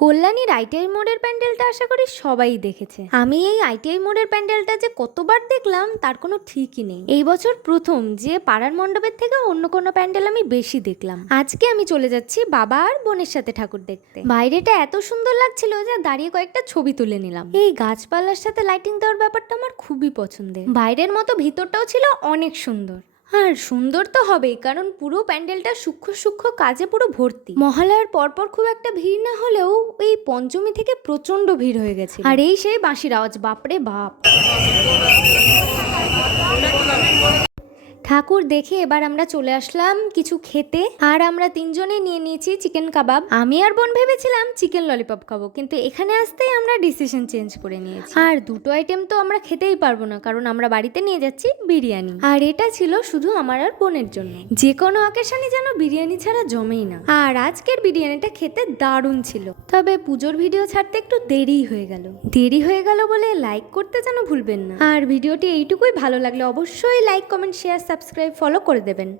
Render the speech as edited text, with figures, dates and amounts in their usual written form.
কল্যাণীর ITI মোড়ের প্যান্ডেলটা আশা করি সবাই দেখেছে। আমি এই আইটিআই মোড়ের প্যান্ডেলটা যে কতবার দেখলাম তার কোনো ঠিকই নেই। এই বছর প্রথম যে পাড়ার মণ্ডপের থেকে অন্য কোনো প্যান্ডেল আমি বেশি দেখলাম। আজকে আমি চলে যাচ্ছি বাবা আর বোনের সাথে ঠাকুর দেখতে। বাইরেটা এত সুন্দর লাগছিল যে দাঁড়িয়ে কয়েকটা ছবি তুলে নিলাম। এই গাছপালার সাথে লাইটিং দেওয়ার ব্যাপারটা আমার খুবই পছন্দের। বাইরের মতো ভিতরটাও ছিল অনেক সুন্দর। আর সুন্দর তো হবেই, কারণ পুরো প্যান্ডেলটা সূক্ষ্ম সূক্ষ্ম কাজে পুরো ভর্তি। মহালয়ার পরপর খুব একটা ভিড় না হলেও এই পঞ্চমী থেকে প্রচন্ড ভিড় হয়ে গেছে। আর এই সেই বাঁশির আওয়াজ, বাপরে বাপ। ঠাকুর দেখে এবার আমরা চলে আসলাম কিছু খেতে। আর আমরা তিনজনে নিয়ে নিয়েছি চিকেন কাবাব। আমি আর বোন ভেবেছিলাম চিকেন ললিপপ খাবো, কিন্তু এখানে আসতেই আমরা ডিসিশন চেঞ্জ করে নিয়েছি। আর দুটো আইটেম তো আমরা খেতেই পারবো না, কারণ আমরা বাড়িতে নিয়ে যাচ্ছি বিরিয়ানি। আর এটা ছিল শুধু আমার আর বোনের জন্য। যে কোনো অকেশনে যেন বিরিয়ানি ছাড়া জমেই না। আর আজকের বিরিয়ানিটা খেতে দারুণ ছিল। তবে পুজোর ভিডিও ছাড়তে একটু দেরি হয়ে গেল বলে লাইক করতে যেন ভুলবেন না। আর ভিডিওটি এইটুকুই, ভালো লাগলে অবশ্যই like, comment, share, subscribe, follow করে দেবেন।